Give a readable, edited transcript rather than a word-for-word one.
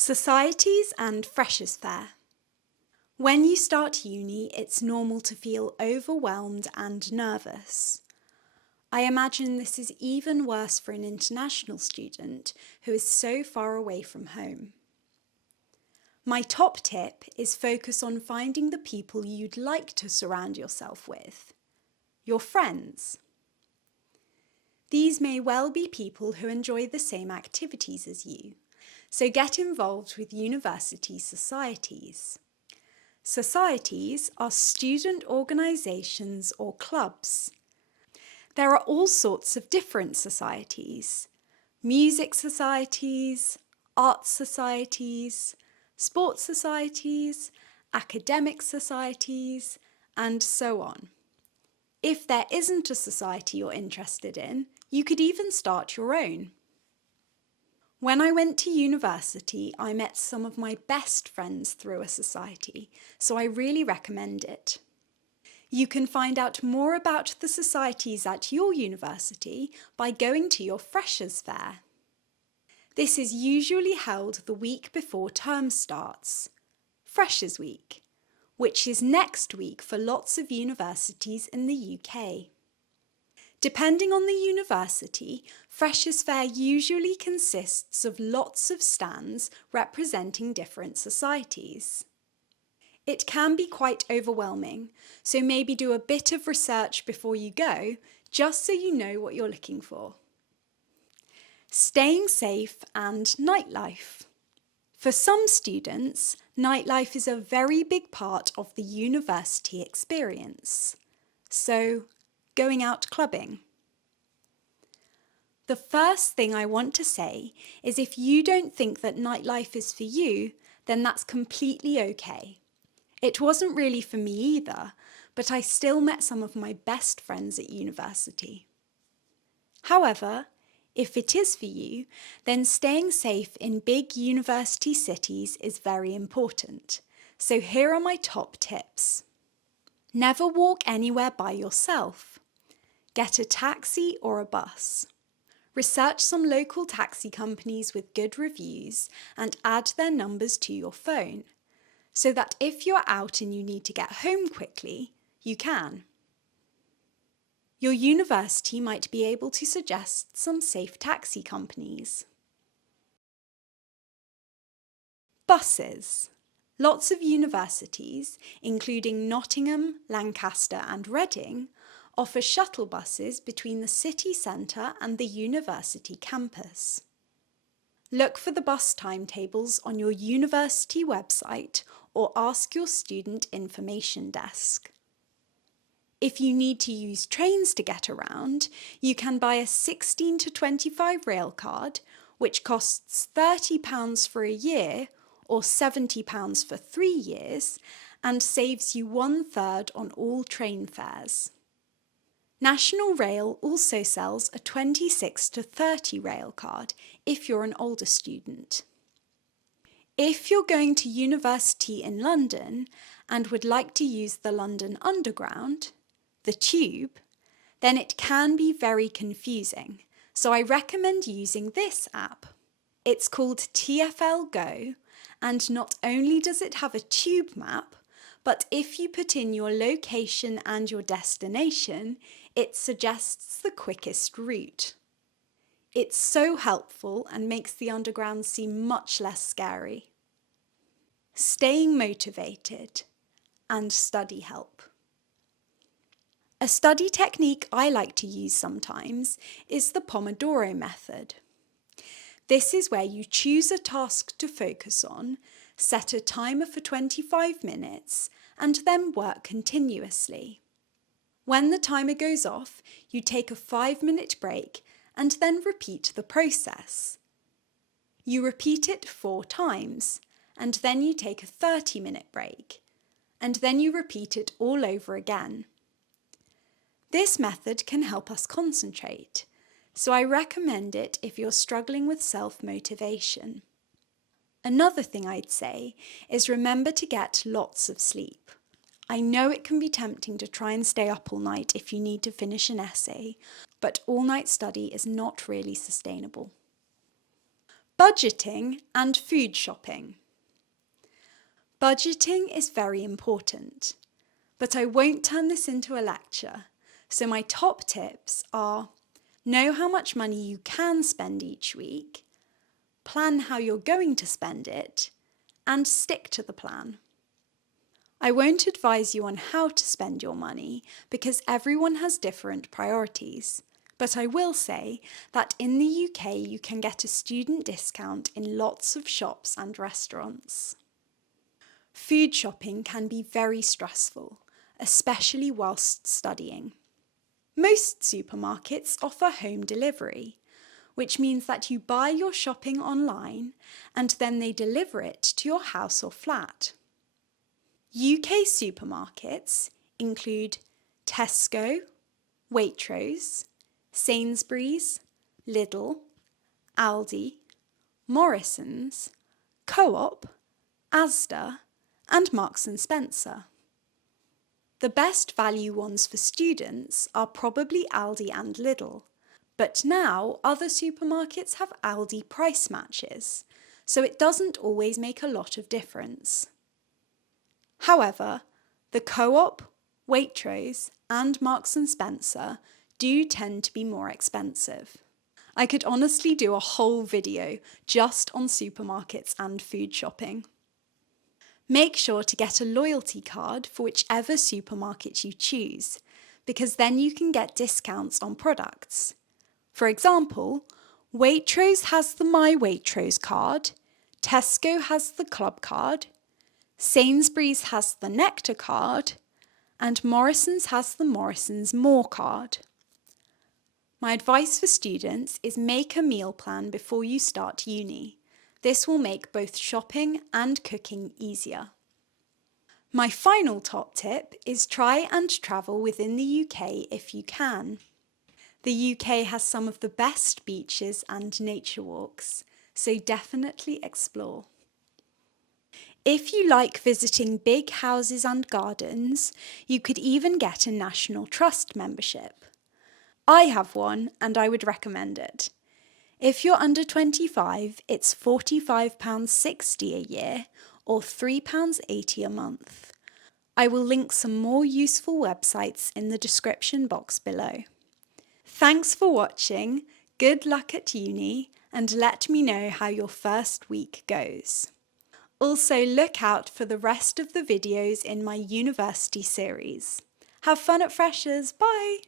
Societies and Freshers' Fair. When you start uni, it's normal to feel overwhelmed and nervous. I imagine this is even worse for an international student who is so far away from home. My top tip is focus on finding the people you'd like to surround yourself with, your friends. These may well be people who enjoy the same activities as you, so get involved with university societies. Societies are student organisations or clubs. There are all sorts of different societies: music societies, arts societies, sports societies, academic societies, and so on. If there isn't a society you're interested in, you could even start your own. When I went to university, I met some of my best friends through a society, so I really recommend it. You can find out more about the societies at your university by going to your Freshers' Fair. This is usually held the week before term starts, Freshers' Week, which is next week for lots of universities in the UK. Depending on the university, Freshers' Fair usually consists of lots of stands representing different societies. It can be quite overwhelming, so maybe do a bit of research before you go, just so you know what you're looking for. Staying safe and nightlife. For some students, nightlife is a very big part of the university experience. So, going out clubbing. The first thing I want to say is if you don't think that nightlife is for you, then that's completely okay. It wasn't really for me either, but I still met some of my best friends at university. However, if it is for you, then staying safe in big university cities is very important. So here are my top tips. Never walk anywhere by yourself. Get a taxi or a bus. Research some local taxi companies with good reviews and add their numbers to your phone, so that if you're out and you need to get home quickly, you can. Your university might be able to suggest some safe taxi companies. Buses. Lots of universities, including Nottingham, Lancaster and Reading, offer shuttle buses between the city centre and the university campus. Look for the bus timetables on your university website or ask your student information desk. If you need to use trains to get around, you can buy a 16 to 25 rail card, which costs £30 for a year or £70 for 3 years, and saves you 1/3 on all train fares. National Rail also sells a 26 to 30 rail card if you're an older student. If you're going to university in London and would like to use the London Underground, the Tube, then it can be very confusing, so I recommend using this app. It's called TfL Go, and not only does it have a tube map, but if you put in your location and your destination, it suggests the quickest route. It's so helpful and makes the Underground seem much less scary. Staying motivated and study help. A study technique I like to use sometimes is the Pomodoro method. This is where you choose a task to focus on, set a timer for 25 minutes, and then work continuously. When the timer goes off, you take a 5-minute break and then repeat the process. You repeat it 4 times, and then you take a 30-minute break, and then you repeat it all over again. This method can help us concentrate, so I recommend it if you're struggling with self-motivation. Another thing I'd say is remember to get lots of sleep. I know it can be tempting to try and stay up all night if you need to finish an essay, but all-night study is not really sustainable. Budgeting and food shopping. Budgeting is very important, but I won't turn this into a lecture, so my top tips are: know how much money you can spend each week, plan how you're going to spend it, and stick to the plan. I won't advise you on how to spend your money because everyone has different priorities, but I will say that in the UK you can get a student discount in lots of shops and restaurants. Food shopping can be very stressful, especially whilst studying. Most supermarkets offer home delivery, which means that you buy your shopping online and then they deliver it to your house or flat. UK supermarkets include Tesco, Waitrose, Sainsbury's, Lidl, Aldi, Morrisons, Co-op, Asda, and Marks and Spencer. The best value ones for students are probably Aldi and Lidl, but now other supermarkets have Aldi price matches, so it doesn't always make a lot of difference. However, the Co-op, Waitrose, and Marks and Spencer do tend to be more expensive. I could honestly do a whole video just on supermarkets and food shopping. Make sure to get a loyalty card for whichever supermarket you choose, because then you can get discounts on products. For example, Waitrose has the My Waitrose card, Tesco has the Club card, Sainsbury's has the Nectar card, and Morrisons has the Morrisons More card. My advice for students is make a meal plan before you start uni. This will make both shopping and cooking easier. My final top tip is try and travel within the UK if you can. The UK has some of the best beaches and nature walks, so definitely explore. If you like visiting big houses and gardens, you could even get a National Trust membership. I have one and I would recommend it. If you're under 25, it's £45.60 a year or £3.80 a month. I will link some more useful websites in the description box below. Thanks for watching, good luck at uni, and let me know how your first week goes. Also, look out for the rest of the videos in my university series. Have fun at Freshers, bye!